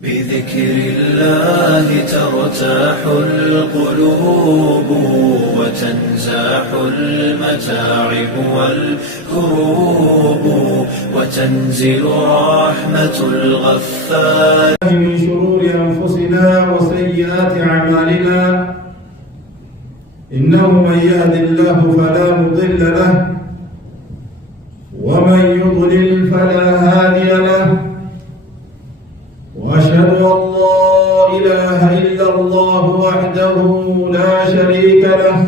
بذكر الله ترتاح القلوب وتنزاح المتاعب والكروب وتنزل رحمة الغفار. من شرور أنفسنا وسيئات أعمالنا، إنه من يهد الله فلا مضل له ومن يضلل فلا هادي له، وأشهد أن لا إله إلا الله وحده لا شريك له،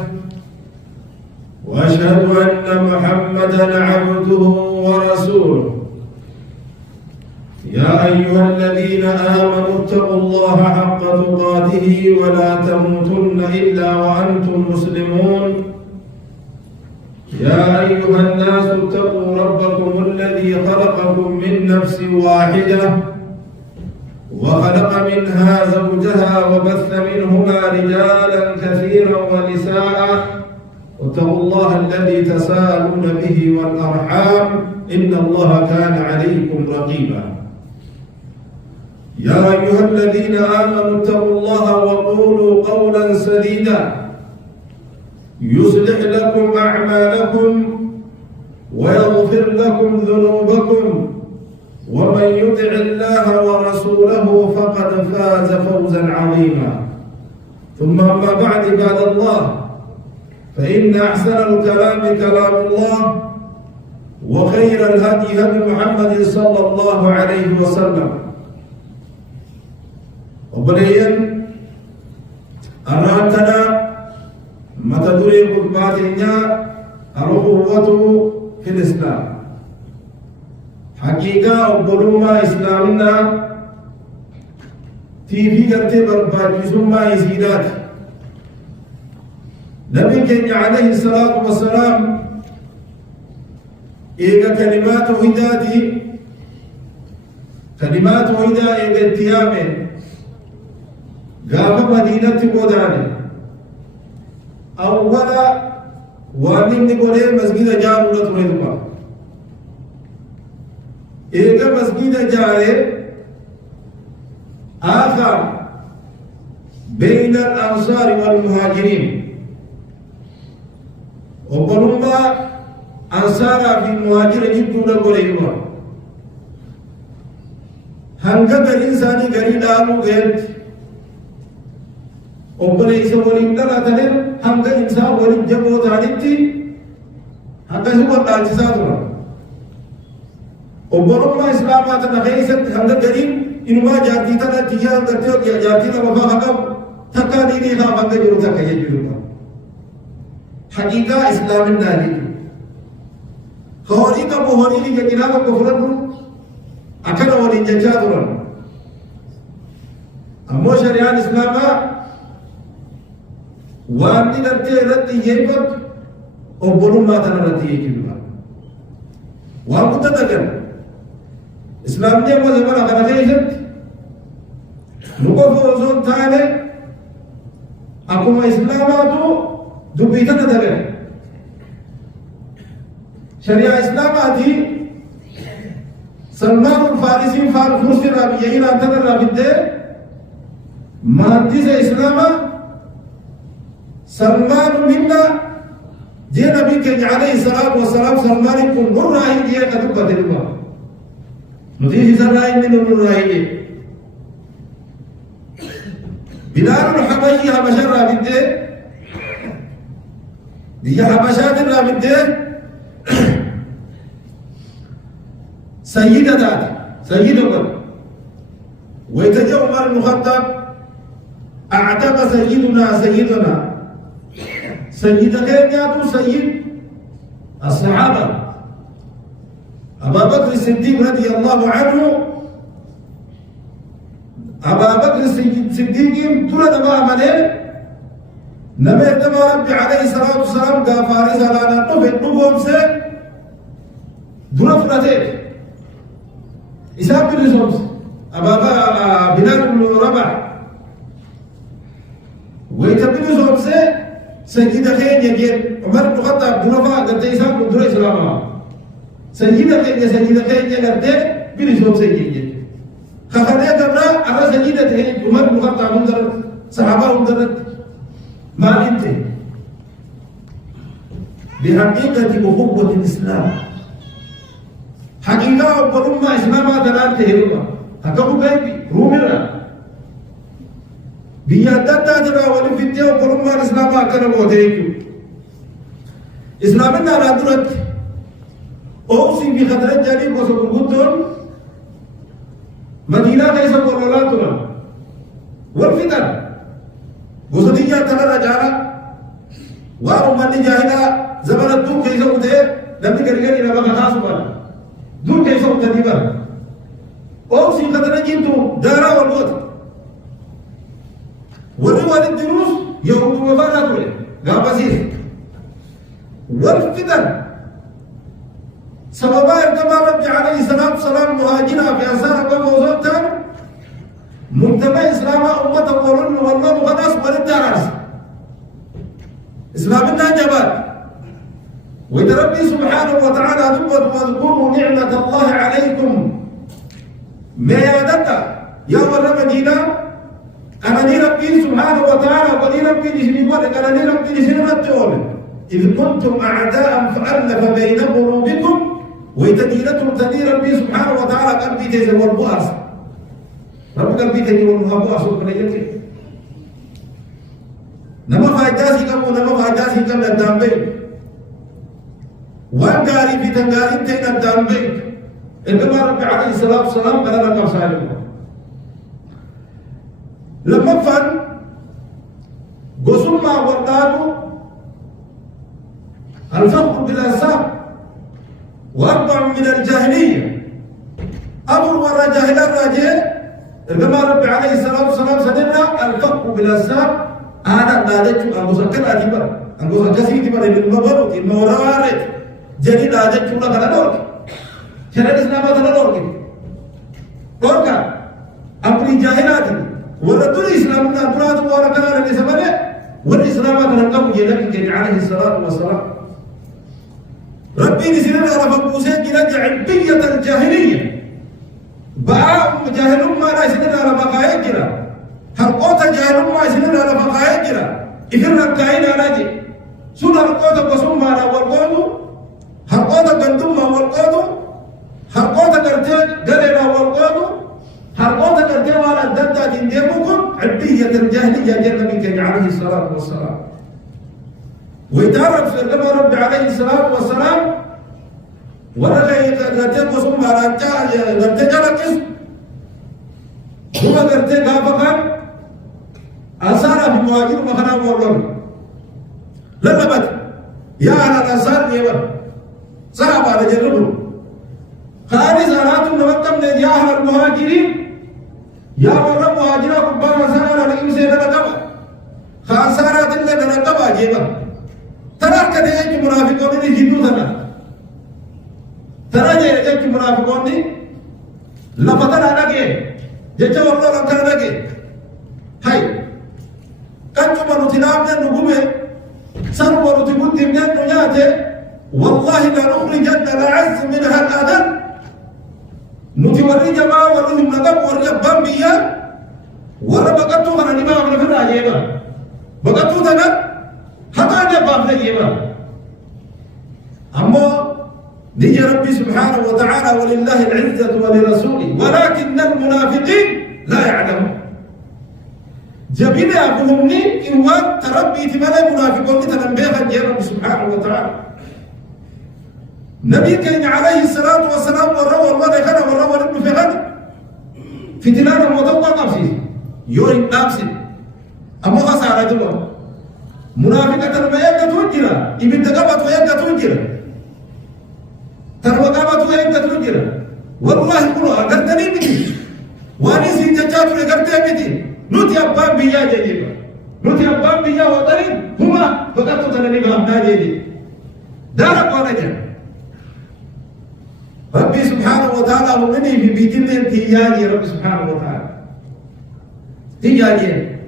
وأشهد أن محمدًا عبده ورسوله. يا أيها الذين آمنوا اتقوا الله حق تقاته ولا تموتن إلا وأنتم مسلمون. يا أيها الناس اتقوا ربكم الذي خلقكم من نفس واحدة وخلق منها زوجها وبث منهما رجالا كثيرا ونساء، واتقوا الله الذي تساءلون به والأرحام إن الله كان عليكم رقيبا. يا أيها الذين آمنوا اتقوا الله وقولوا قولا سديدا يصلح لكم أعمالكم ويغفر لكم ذنوبكم، ومن يطع الله ورسوله فقد فاز فوزا عظيما. ثم أما بعد، عباد الله، فإن أحسن الكلام كلام الله، وخير الهدي هدي محمد صلى الله عليه وسلم. وبلين أرانتنا متدري قطباتنا الأخوة في الإسلام. حقيقة أبولوما إسلامنا في قرتي برباجسوما يزيدات. نبي كان عليه الصلاة والسلام إيجا كلمات هداتي كلمات هدا إيجا اتيامي غابة مدينة بوداني أولا وانين نقولي مسجد جارو لتوهدوا. إيجا مسجد جاري آخر بين الأنصار والمهاجرين، وبنما أنصار في المهاجر جدوا لقوليوا هنگا الإنساني قريد آلو غيرت وبليس ولين دلا تنين هنگا إنسان ولين جبو تانيتي هنگا هو الانتصار. وبنما إسلامات نخيست هنگا قريب إنما جاتي تنا تيجان کرتے یا جاتي تنا وفا حقا تکا دینی نا بندے جو تکا یہ جلوکا. حقیقة إسلام النادي خوري كبوهني لي جناب كفرن أكن ولين جاتورن. أمو شريعة الإسلام واني نرتي رتي يبط وبلون ما تنا رتي يجيبها وهم تتكلم إسلام دي ما زمان أكن خيشت نقف وزون تاني أكما إسلاماتو دبيتنا دبر شريعة إسلاماتي سلمان الفارسي فارس رابي يهين أنتنا رابده مهندس إسلاما سلمان منا جي نبي كي عليه الصلاة والسلام سلمان كن نور راهي جي كتب بدلوا نتيجة سراي من نور راهي بلال الحبشي حبشا رابده دي حبشات الرابده سيدة داد سيدة ويتجه عمر المخطب أعتق سيدنا سيدة كينياتو سيد الصحابة أبا بكر الصديق رضي الله عنه. أبا بكر الصديق ترى دبا عمله نبي تبا ربي عليه الصلاة والسلام قال فارس على نطفئ نقوم سي درفنتك إسحاق بن سمس أبا بلال بن رباح ويتبن سمس سيدة خين يجير عمر بن الخطاب درفا قد إسحاق بن در إسلاما سيدة خين يجير بن سمس يجير خفناه قبل على سجيدة عمر بن الخطاب مدرد صحابة مدرد ما انت بحقيقة أخوة الإسلام حقيقة أبرم إسلام دلالة هيرما هكذا بيبي روميرا بيادات تاجرا ولفتيا أبرم الإسلام أكنا موتيكو إسلامنا لا درت أوصي بخدرة جالي وسط الغدون مدينة كيس ورولاتنا والفتن وسطية ترى رجالا وأمة جاهلة زمن الدور كيس وده لم تكرر إلى بقى خاصة دور كيس وده ديبا أوصي خدرة جنتو دارا والموت ونوال الدروس يهود وفانا كله غابسيس والفتن سببا ارتبى ربي عليه الصلاة والسلام مهاجرة في أسار وموزوتا مجتمع إسلام أمة قولون والله مغناس وللدارس إسلامنا جبال وإذا ربي سبحانه وتعالى دبت واذكروا نعمة الله عليكم ما يادتا يا ورى مدينة أنا دي ربي سبحانه وتعالى ودي ربي لسنين ولك أنا دي ربي لسنين التول إذ كنتم أعداء فألف بين قلوبكم ويتدينتم تدير ربي سبحانه وتعالى قلبي تيزر والبؤس رب قلبي تيزر والبؤس وبنيتي نما فايداسي كم ونما فايداسي كم ندام بيك وان قاري في تنقاري تين ندام بيك إنما ربي عليه الصلاة والسلام قال لك صالح لما فن قسم ما وردانو الفقر بالأنساب وأربع من الجاهلية أمر ورا جاهل الراجع إنما ربي عليه الصلاة والسلام سننا الفقر بالأنساب أنا نادت أنقص كل أجيبا أنقص كثير تبى المبارك المورارك جديد نادت كنا كنا دور شرع الإسلام كنا دور كا أمر جاهلات ورد الإسلام من أبراد وركنا لسببه والإسلام كنا كم يلقي عليه الصلاة والسلام ربي نسينا على فقوسين جنا جعبية الجاهلية باع جاهل ما لا يسينا على بقايا جنا حرقوت جاهل ما يسينا على بقايا جنا إذن ركاين على جي سنة حرقوت قسم ما لا والقوم حرقوت قندم ما والقوم حرقوت قرتين قلنا والقوم حرقوت قرتين وانا الددة جنديمكم عبية الجاهلية جل منك عليه الصلاة والسلام ويتعرف لما ربي عليه الصلاة والسلام ورغي قرتين قسم ما رجع لكس هو قرتين قابقا أنصار في مواجر مخنا والله لنبت يا أهل الأنصار يبا صعب على جربه خارج صلاة نوكم يا أهل المهاجرين يا والله مهاجرة كبار أنصار لكم سيدنا نقبا خانصارات اللي نقبا جيبا ترى كده يجي منافقون دي جدو ترى يجي منافقون دي لفتنا لكي جيجا والله لكنا لكي هاي كنتم نتنامنا نقومه سنو نتقول دمنا نياته والله لا نخرجن الأعز منها الأذل نتوري جماعة ورهم نقب ورجبان بيا ورا بقتو خنا نما من فدا جيبا بقتو تنا حتى نباب جيبا أما نجي ربي سبحانه وتعالى ولله العزة ولرسوله ولكن المنافقين لا يعلمون جبنا أبوهمني إن وقت تربي تمنى منافقون تنبيها جي رب سبحانه وتعالى نبي كان عليه الصلاة والسلام والروى الله لكنا والروى لابن في غد في تنان الموضوع نفسي يوري نفسي أما خسارة جوا منافقة تنبيها توجرا إبن تقابت ويبقى توجرا تنوقابت ويبقى توجرا والله قلوا أقرتني بدي واني سيجاجات لقرتني بدي نوتي أبان بيا جديبا نوتي أبان بيا وطرين هما فقط تنبي بأمنا جديد دارك ونجا ربي سبحانه وتعالى ومني في بيتنا تيجاني ربي سبحانه وتعالى تيجاني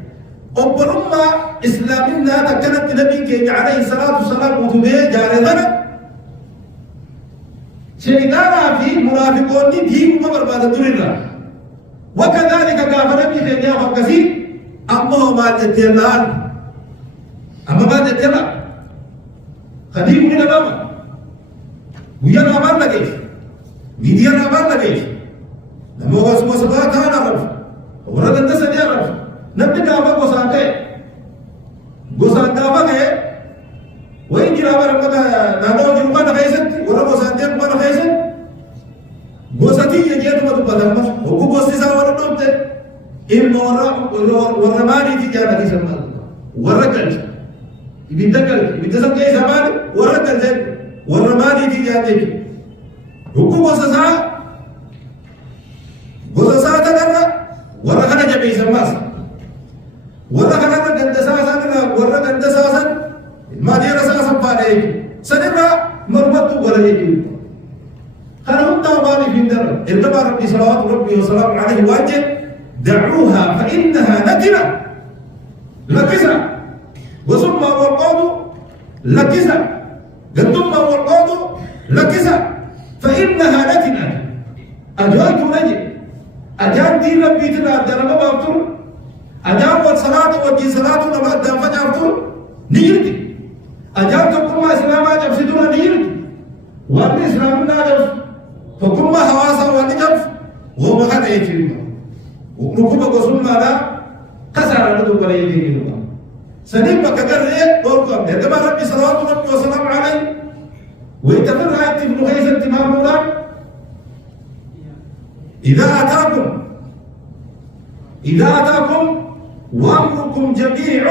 أبرما إسلامنا تكنت نبي كي عليه الصلاة والسلام وتبيه جاردنا شيطانا في منافقون دي ما بربادة دورنا وكذلك قال نبي خينيا وكسي أما ما تتلال أما ما تتلال خديم من الأمام ويا نامر لقيش ميديا نامر لقيش لما هو اسمه سبعة ثانا رف ورد الناس يا رف نبي كافا قصان كافا وين جرابا رمضة نانو جربا نخيسن ورا قصان تيم ما نخيسن قصتي يجيت ما تبادم مش هو قصتي سوى ورد إن ورا ماني تجانا كيسن مال ورا كنج يبدأ سب كيس مال ورا كنج ورا ماني تجانا هو قصة تكرر ورا كنا جميع سماس ورا كنا كندساسا ورا كندساسا ما دي رساسا بالي سنبا مرمت ولا يجي كانوا هم تابعين في الدار ارتبى ربي صلوات ربي وسلام عليه واجب دعوها فإنها نتنة لكسا وثم والقوم لكسا ثم والقوم لكسا فإنها نتنة أجوات نجي أجان دين ربي تنا درما بافتر أجان والصلاة وجي صلاة لما أدام فجافتر نيرتي أجان تقوم إسلاما جب سدونا نيرتي وأن إسلامنا جب تقوم حواسا وأن جب هو مخان أيتيرما ونقوم بقصونا لا خسارة ندو بريدين سنين بكتر إيه دوركم هدما ربي صلوات ربي وسلام عليه ويتفر آية ابن غيث انتمام الله إذا أتاكم وأمركم جميع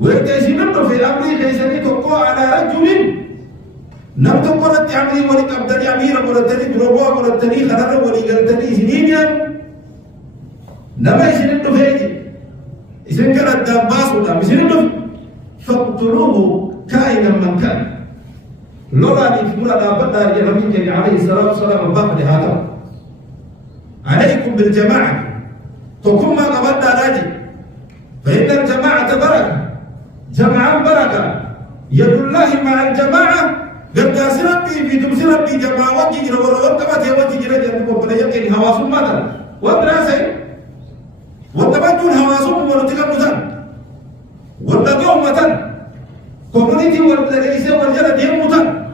ويتجنن في أمري كيسني تقوى على رجل نم تقولت أمري ولك أبدني أمير ولتني بربوع ولتني خلال ولقلتني سنين نما يسنن فيجي إذن كان الدنباس ودام يسنن فاقتلوه كائنا من كان لولا أن يكون على بدر يرميك عليه الصلاة والسلام بعد هذا عليكم بالجماعة تقوم ما قبضنا ناجي فإن الجماعة بركة جماعة بركة يد الله مع الجماعة قد قاسي ربي في تمسي ربي جماعة وجي جرى ورقبت يوجي جرى جنبه ولا يمكن هواسهم ماذا ودراسة وتبجل هواسهم ونتقم مثلا ونقوم مثلا كومونيتي والرئيسة والجلد يوم مثلا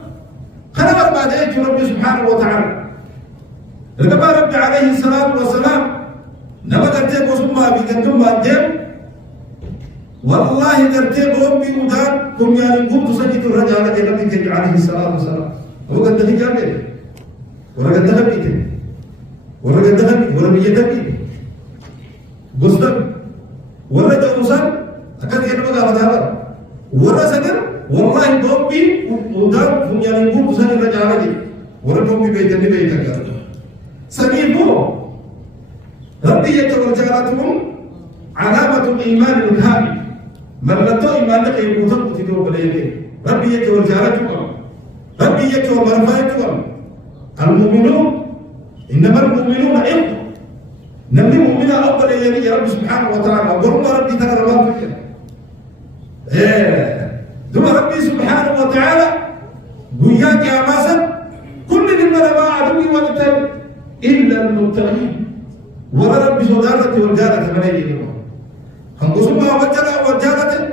خلق بعد أيك ربي سبحانه وتعالى ركب ربي عليه الصلاة والسلام نما قرتي بسمة بيجندم بعدين والله قرتي ربي ودان كم يعني قوم تسجد الرجال النبي عليه الصلاة والسلام هو قد دخل جامع ولا قد دخل بيته ولا قد دخل ولا بيجي بيته قصدم ولا جوزان أكاد ينبغى هذا ولا سكر والله ربي ودان كم يعني قوم تسجد الرجال ولا ربي بيجي بيته سميبو ربي يتوجهاتكم علامة الإيمان الكامل مرلتو إيمانك يبوتك تدوب ليلين ربي يتوجهاتكم ربي يتوجهاتكم المؤمنون إنما المؤمنون إخوة نبي مؤمنا أفضل يا رب سبحانه وتعالى ورب ربي ترى الله فيك ثم ربي سبحانه وتعالى قياك يا ماسك كل من ما عدوي والتالي إلا المتقين ولا ربي صدارة والجارة من أجل الله هنقصوا ما وجرة والجارة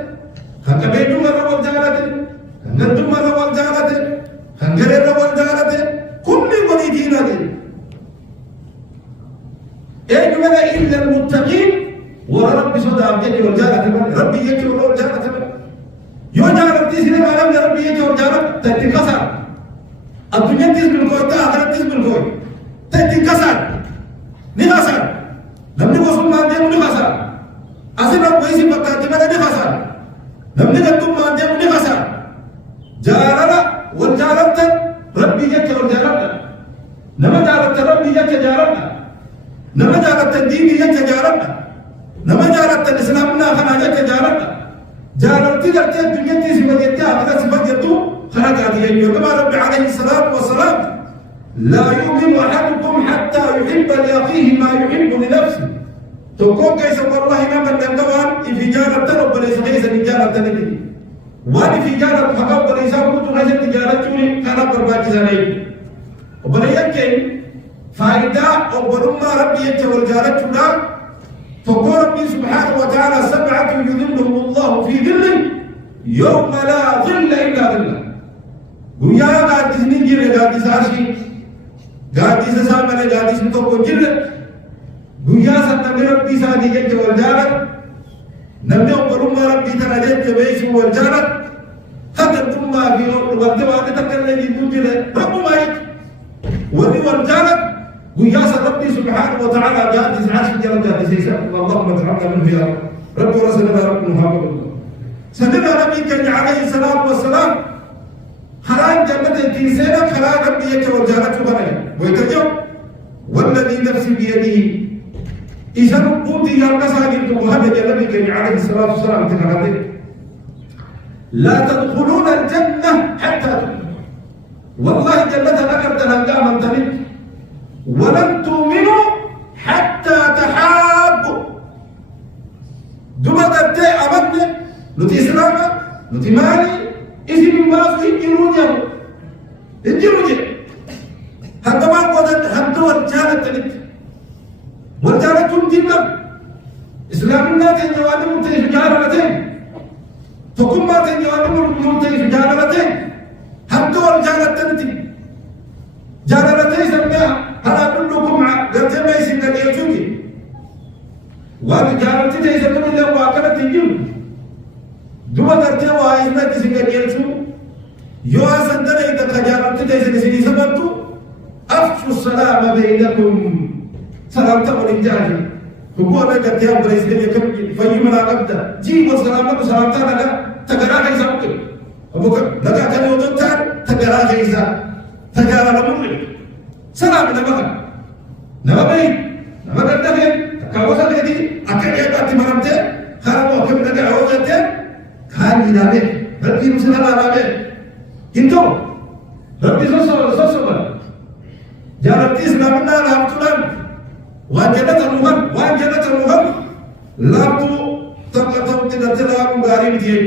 هنقبيتوا مرة والجارة هنقدوا مرة والجارة هنقرر والجارة كل وليدين أجل إجمل إلا المتقين ولا ربي صدارة والجارة ربي يجي والجارة يوجد تيسير عالم ربي يجي والجارة تتكسر الدنيا تيس بالقوة آخرت تيس بالقوة تتكسر نخسر لم نقصد ما عندهم نخسر أصلا كويس بكاتي ما نخسر لم نقدم ما عندهم نخسر جارنا والجارت ربي يك والجارت نما جارت ربي يك جارتنا نما جارت الدين يك جارتنا نما جارت الإسلامنا خنا يك جارتنا جارت جارت الدنيا تيجي بديتها هذا سبب يدو خنا جارت يوم ربي عليه الصلاة والسلام لا يؤمن أحدكم حتى يحب لأخيه ما يحب لنفسه تقول كيس والله ما من الدوام في جارة ترب ليس كيس نجارة تنبي وأنا في جارة حقب ليس كنت غير تجارة توني كان برباك زاني وبلا يمكن فإذا أولما ربي يتولى جارتنا فقول ربي سبحانه وتعالى 7 يظلهم الله في ظله يوم لا ظل إلا ظله ويا قادس نجيل قادس عرشي قادس سامل قادس نتوقع جلد ويا سنة ربي سادي يتولى جارت نبي أولما ربي تنجد بيس والجارت خطر ثم في وقت وقت تكلم يقول رب ما يك ولي والجارت ويا ربي سبحانه وتعالى قادس عرش جل قادس اللهم ترحمنا منه يا رب ورسولنا رب محمد سيدنا نبي كان عليه الصلاه والسلام خراج جنة تيسينا خراج ربي يتوجه بني ويتجو والذي نفسي بيده إذا قوتي يا مساجد وهذا النبي كان عليه الصلاه والسلام تكلم لا تدخلون الجنه حتى والله جنة لكم تنقى من تنك ولن تؤمنوا حتى تحابوا دوما دتي أمدنا نتي إسلاما نتي مالي إذن ما في إنجروجي هذا ما قدرت هذا والجالة تنت والجالة تنتظر إسلامنا تنجواني متى جالتين فكم ما تنجواني متى جالتين هذا والجالة تنت جالتين سمعها أنا كلكم قلت ما يسمى يجوجي وأنا جارتي تيسمى من الله وأكلت تجيب دوما قلت وأيسمى تسمى يجو يو أسندنا إذا جارتي تيسمى سمعتو أفشوا السلام بينكم سلام تقول إنجاجي هو أنا قلت يا بريس لي كم فيمنا قبضة جيب السلام لكم سلام تانا تقرأ كيسا ممكن أبوك لقى كان يوضن تان تقرأ كيسا تقرأ لممكن سلام nama baik nama katakan kalau saya di akan dia tak dimaramte kalau mau kami nak awak kata kan ini berarti musnah nabe itu berarti sosok jalan Islam benar Tuhan wajib termuham lalu tak tidak terlalu garim dia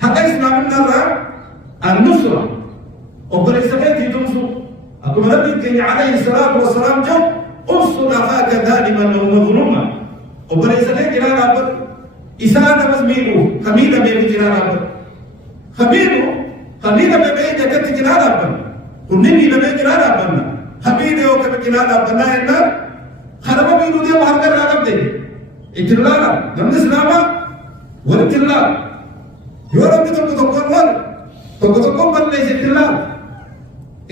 hak Islam benar an-nusrah operasi itu musuh aku Nabi عليه الصلاة والسلام جو انصر أخاك ظالما أو مظلوما وبريس لك جلال أبد إسانة مزمينه خمينة بيبي جلال أبد خمينة بيبي جلال جلال أبد ونمي بيبي جلال أبد خمينة وكبي جلال أبد نائنا خرما بينو دي وحرقر أبد اتلالا نمن إسلاما والاتلال يورم تقول بلنيس اتلال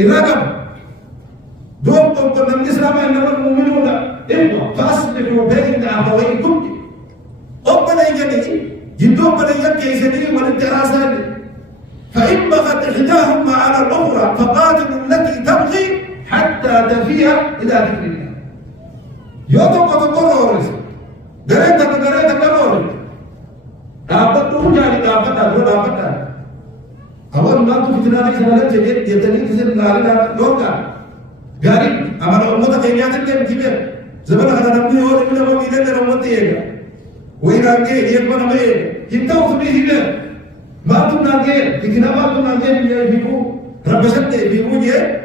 إراقب دوم قلت من الإسلام إنما المؤمنون إخوة فأصلحوا بين أخويكم أبنا يجني جدوم بنا يجني والانتراسات فإن بغت إحداهما على الأخرى فقاتلوا التي تبغي حتى تفيها إلى ذكر الله يوم قد قرروا قريتك قرروا أبدوا جاري أبدا أول ما تفتنا في سنة جديد يتني تسل لارنا لوكا غاري أمر أمة خيريات الكلام كبير زمان هذا نبني هو اللي نبغى بيدنا نرمت يجا وإذا كي يكمل ما يجا ينتهوا تبيه هنا ما تنا كي لكن ما تنا كي بيجو رب سبت بيجو جه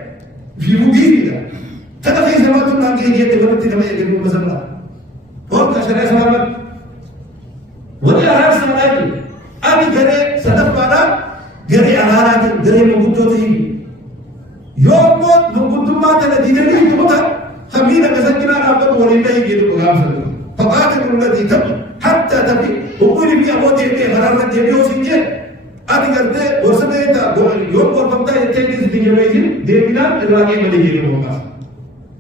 بيجو بيجا تنا في زمان تنا كي جه تقول تنا ما يجا بسمنا और कशरे सलामत वही आहार समाजी अभी घरे सदफ वाला घरे आहार आते घरे में गुड्डो थी يوم موت نقول ما تلدي دليل تبغى خمينة مسكنا رابط ولله يجيب بغام سلو فقاتلوا الذي تبغى حتى تبغي وقولي بيا موت يبي خرارة يبي وسنجة أدي كرده ورسمه تا يوم ورفمتا يتجي زدية ميزين ديبنا الراجع ملي يجيب بغام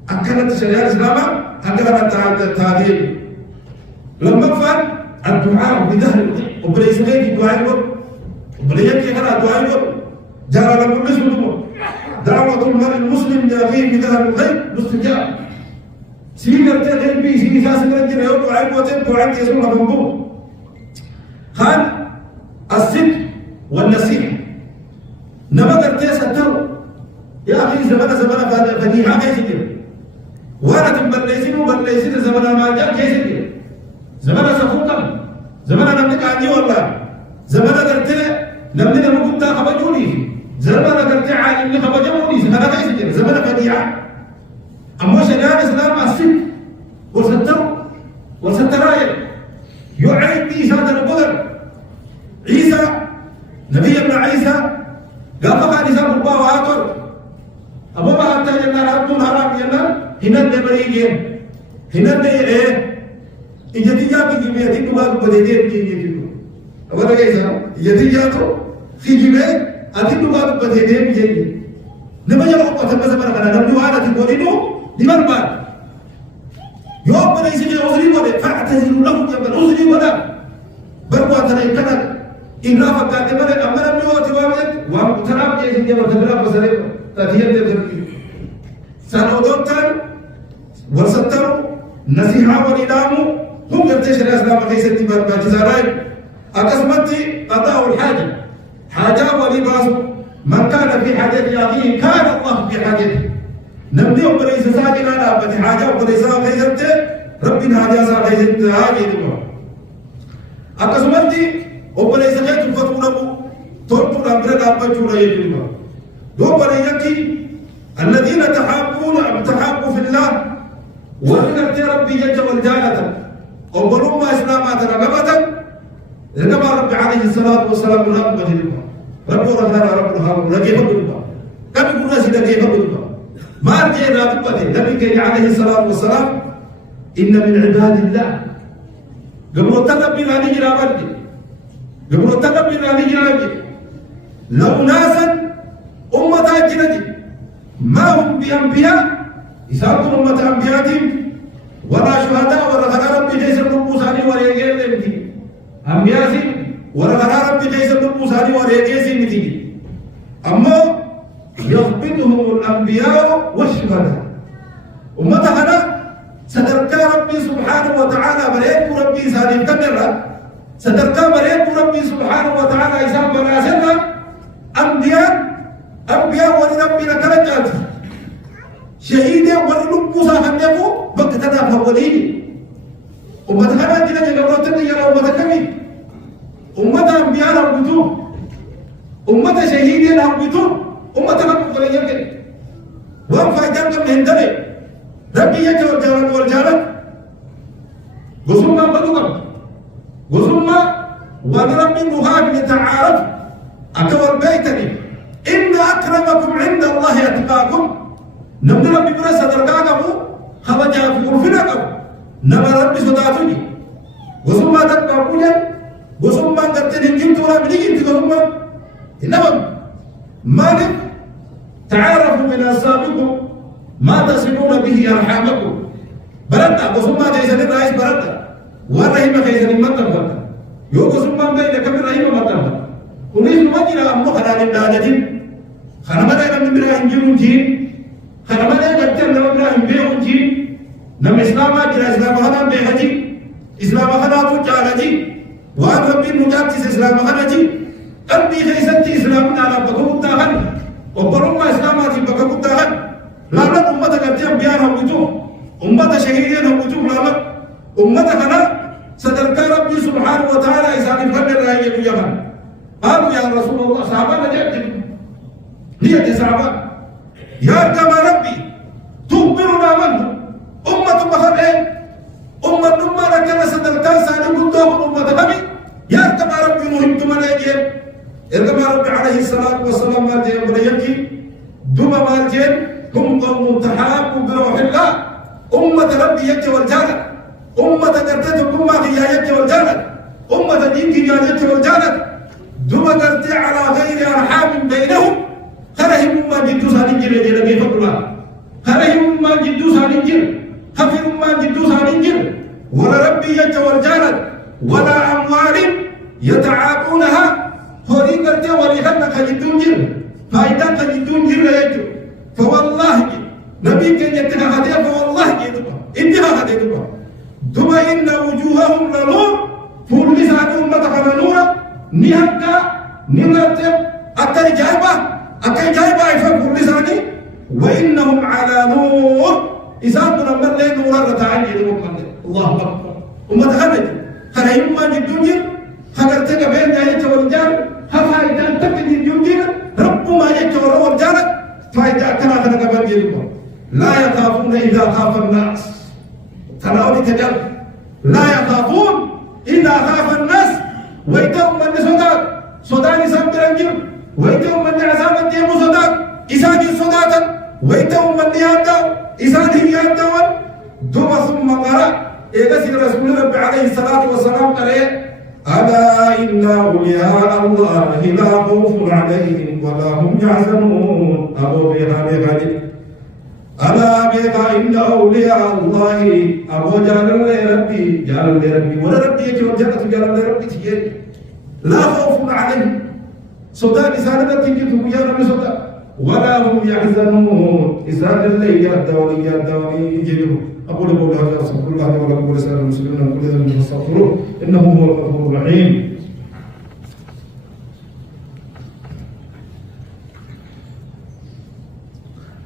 أكلت شريعة الإسلام أكلت تعديل لما فعل الدعاء بدهر وبليس غير الدعاء وبليس غير الدعاء جرى لكم مسلم دعوة المرء المسلم لأخيه بدهر الغيب مستجاب سيجر تغيب بي سيجي ساسن رجل يوم دعاء وتب دعاء يسمى لفنبو خان الصدق والنصيحة نما قرتي ستر يا أخي زمان فنيعة كيف يجب وانا تبليسين زمان ما جاء كيف يجب زمان سفوقا زمان نملك عني والله زمان قرتي نملك مقودة خبجوني زمان قرتي عالمني خبجوني زمان كيف يجب زمان فنيعة أما شريعة الإسلام السك والسترايا يعيد عيسى البدر عيسى نبي ابن عيسى قال فقال عيسى ربا وآخر أبو ما أنت جنة عبد الحرام جنة هنا دبريجين هنا ده إجتيا في جميع تقوى بديدين كيني أبو ده كيسا إجتيا تو في جميع أتقوى بديدين كيني نبى يروح قتل بس مرة كنا نبني وانا تقولينه دمر بار يوم بنا يسجل أسري ولا فاعتزلوا له جبل أسري ولا برضو أتنا يكنا إن رافق كاتب لك أمر أبني واتي وامد وتنام جيسي جبل تبلا بسرعة تاتيهم تبسرعة سنودوتان ورستر نصيحة والإدام هم يرتشر أسلام كيسة تبار باجزارين أقسمتي قضاء الحاجة حاجة ولباس من كان في حاجة أخيه كان الله في حاجته نبني وليس ساكنا لا حاجة وليس كيسة ربنا حاجة كيسة هذه دماء أقسمتي وليس كيسة فتونا تورتو الأمر أبجونا يجرما دوبا يكي الذين تحابوا في الله وذكرت ربي جل والجالة وبلوم إسلامات رغبة إنما رب عليه الصلاة والسلام رب جلما رب رغنا رب رغم رجيب جلما كم يقول ناس رجيب جلما ما رجيب راتبته نبي عليه الصلاة والسلام إن من عباد الله قبل تنبي لاني جرابتي قبل تنبي لاني جرابتي لو ناسا أمة جنتي ما هم بأنبياء إساقوا أمة أنبياتهم ولا شهداء ولا غدا ربي جيس النبوساني وريقين لمتي أنبياتي ولا غدا ربي جيس النبوساني وريقين لمتي أما يضبطهم الأنبياء والشهداء أمة هذا ستركى ربي سبحانه وتعالى بريق ربي سالم كمرة ستركى بريق ربي سبحانه وتعالى إساق بناسنا أنبياء ولربي لكرجات شهيد ولنبوسا هنبو بكتنا فوليني أمة هذا جنا جنورتنا يا أمة كمي أمة أنبياء ربطو أمة شهيد ربطو أمة ربطو فليك وهم فايدان كم هندلي ربي يجو الجوال والجالة قسمنا بدوكم قسمنا وربي مهاجم يتعارف أكبر بيتني إن أكرمكم عند الله أتقاكم نبدأ ربي برا صدركاكم خبجا في قرفناكم نبا ربي صداتني وثم تتقاكم وثم قتلين جمت ولا بلين تقوم إنما مالك تعارفوا من أصابكم ما تصلون به أرحامكم بردا وثم جيسن الرئيس بردا والرحيم خيسن المطلب يوم وثم بين كم الرحيم مطلب ونحن مجرى أمو خلال الدادتين خنمنا من إبراهيم جنون جين خنمنا جبتر من إبراهيم بيهون جين نم إسلاما جرى إسلام خنا بيهجي إسلام خنا تجارجي وان ربي نجاتي إسلام خنا جي قلبي خيستي إسلام على بقوم تاهن وبرم إسلاماتي بقوم تاهن لا لا أمة جبتر بيانا وجو أمة شهيدين وجو لا لا أمة خنا صدرك ربي سبحانه وتعالى إسلام خنا رأيه بيمان قالوا يا رسول الله صحابة نجاتي هي صحابة يا كما ربي تخبرنا منه أمة بخير أمة لكن صدرتان سالم كنتم أمة نبي يا كما ربي مهم كما نجيب كما ربي عليه الصلاة والسلام ما جاء بريكي دوما ما جاء هم قوم تحابوا بروح الله أمة ربي يجي والجالة أمة قرتكم ما هي يجي والجالة أمة دينك يا يجي والجالة دوما قرتي على غير أرحام بينهم خرهم ما جدو سالنجر جل كيف الله خرهم ما جدو سالنجر خفهم ما جدو سالنجر ولا ربي يجور جالا ولا أموال يتعاقونها هوري قرتي وليخنا خجدون جر فايدا خجدون جر يجو فوالله نبي كان يتنهدي فوالله جدوا انتها هدي دوا إن وجوههم لنور فول لسانهم متخل نورا نهكا نمرتب أكي جايبا يفهم لساني وإنهم على نور إذا كنا من لي نورا رتعاني الله أكبر وما تخرج خلهم ما جدون جر خلرتك بين جاية والجار هفايدا تبني الجنجر رب ما يجور والجار فايدا كنا خلق بين جربا لا يخافون إذا خاف الناس تلاوني تجل لا يخافون إذا خاف الناس ويتهم من صداق صداني سامبرنجر ويتهم من عزام الديم صداق إساني صداقا ويتهم من يادو إساني يادو دوب ثم قرأ إذا سيد رسول الله عليه الصلاة والسلام قرأ ألا إن أولياء الله لا خوف عليهم ولا هم يحزنون أبو بها بغالي ألا بها إن أولياء الله أبو جعل ربي ولا ربي يجب جنة جعل ربي تجيري لا خوف عليهم صدق إسانة تجد يا ربي صدق ولا هم يحزنون إسانة اللي يدوني يجيبه أقول قولي هذا أستغفر الله ولكم ولسائر المسلمين وكل ذنب فاستغفروه إنه هو الغفور الرحيم.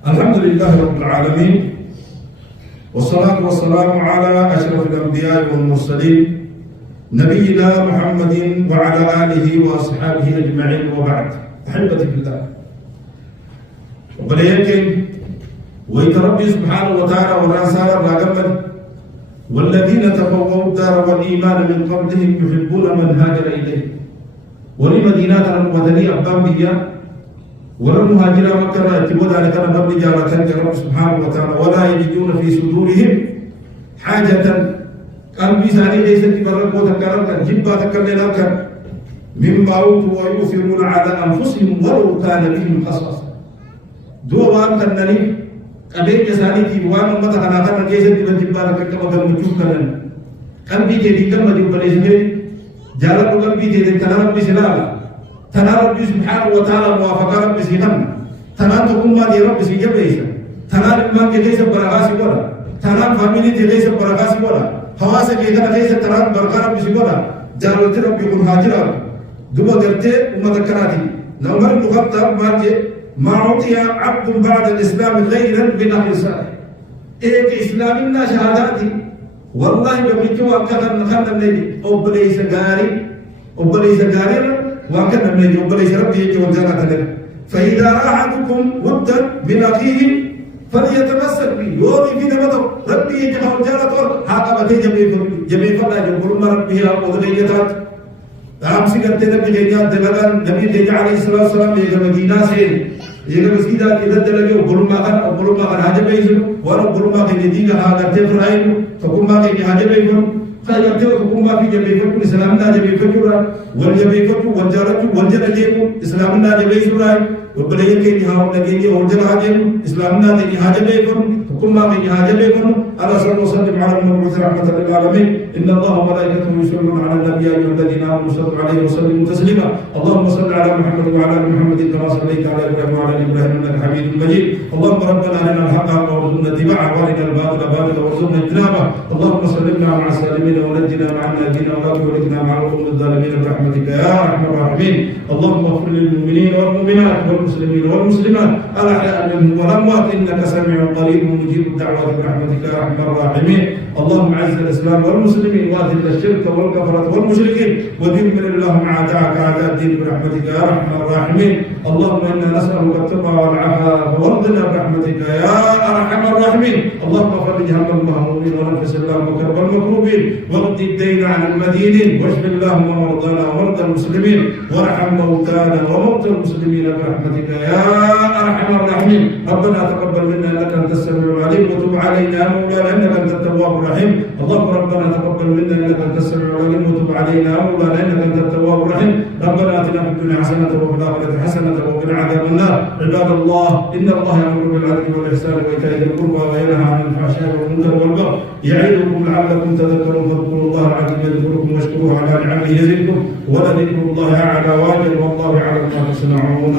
الحمد لله رب العالمين والصلاة والسلام على أشرف الأنبياء والمرسلين نبينا محمد وعلى آله وأصحابه أجمعين وبعد. أحبتي في الله ولكن ويتربي سبحانه وتعالى ورساله راغبا والذين تبوأوا الدار والإيمان من قبلهم يحبون من هاجر إليه ولمدينة المدني أبان بيا وللمهاجر مكة اتبوا ذلك نبني جارة رب سبحانه وتعالى ولا يجدون في صدورهم حاجة قلبي ساني ليس تبرقوا تكررك جبا تكررك مما أوتوا ويؤثرون على أنفسهم ولو كان بهم خصاصة دوام كنني قبيل جسانيتي وان أمتا خناقا نجيسا دي بنجبارا كما غمجوب كنن قلبي جدي كما دي بليسكي جالب قلبي جدي تنا ربي سلالة تنا ربي سبحانه وتعالى موافقا ربي سيخم تنا تقوم ما دي ربي سيجب ليسا تنا لما جديسا برغاسي ولا تنا فاميلي جديسا برغاسي ولا حواسا جيدا جديسا تنا برغا ربي سيولا جالوت ربي قل حاجرا دوبا قرتي أمتا كناتي نمر مخطب مارجي ما عطي عبد بعد الإسلام خيرا بنحو صالح إيك إسلامنا شهاداتي والله بمجو أكثر نخلنا النبي أبليس غاري وأكثر النبي أبليس ربي يجو الجنة فإذا راحتكم ودا من أخيه فليتمسك به يوري في نمطه ربي يجو الجنة حاقبتي جميع فلا يقول ما ربي أضغيتات أمس قلت نبي جيجان دلغان نبي جيجان عليه الصلاة والسلام يجا مدينة سين يجا مسجد إذا دلغي وقلوا ما قد حاجة بيزنو وانا قلوا ما قد نديك هذا تفرعينو فقل ما قد حاجة بيزنو فيقول فقل ما في جبيفكو إسلامنا جبيفكو والجبيفكو والجاركو والجرجيكو إسلامنا جبيفكو وبلغي كي هاو نجيني ورجل حاجم إسلامنا تجي حاجة بيكم فقل ما قد حاجة بيكم على صلى الله وسلم على المبعوث رحمة للعالمين إن الله وملائكته يصلون على النبي يا أيها الذين آمنوا صلوا عليه وسلموا تسليما اللهم صل على محمد وعلى آل محمد كما صليت على إبراهيم وعلى آل إبراهيم إنك حميد مجيد اللهم ربنا أرنا الحق حقا وارزقنا اتباعه وأرنا الباطل باطلا وارزقنا اجتنابه اللهم سلمنا مع السالمين ونجنا مع الناجين ولا تهلكنا مع القوم الظالمين برحمتك يا أرحم الراحمين اللهم اغفر للمؤمنين والمؤمنات والمسلمين والمسلمات الأحياء منهم والأموات إنك سميع قريب مجيب الدعوات برحمتك يا أرحم الراحمين اللهم اعز الإسلام والمسلمين واذل الشرك والكفرة والمشركين ودمر اللهم أعداءك أعداء الدين برحمتك يا أرحم الراحمين اللهم إنا نسألك التقى والعفاف وارضنا برحمتك يا أرحم الراحمين اللهم فرج هم المهمومين ونفس اللهم كرب المكروبين واقض الدين عن المدينين واشف اللهم مرضانا ومرضى المسلمين وارحم موتانا وموتى المسلمين برحمتك يا أرحم الراحمين ربنا تقبل منا إنك أنت السميع العليم وتب علينا يا مولانا إنك أنت التواب الرحيم اللهم ربنا تقبل منا إنك أنت السميع العليم وتب علينا يا مولانا إنك أنت التواب الرحيم ربنا آتنا في الدنيا حسنة وفي الآخرة حسنة وقنا عذاب النار عباد الله إن الله يأمر بالعدل والإحسان وإيتاء ذي القربى وينهى عن الفحشاء والمنكر والبغي يعظكم لعلكم تذكرون فاذكروا الله العظيم يذكركم واشكروه على نعمه يزدكم ولذكر الله أعلى وأجل والله يعلم ما تصنعون.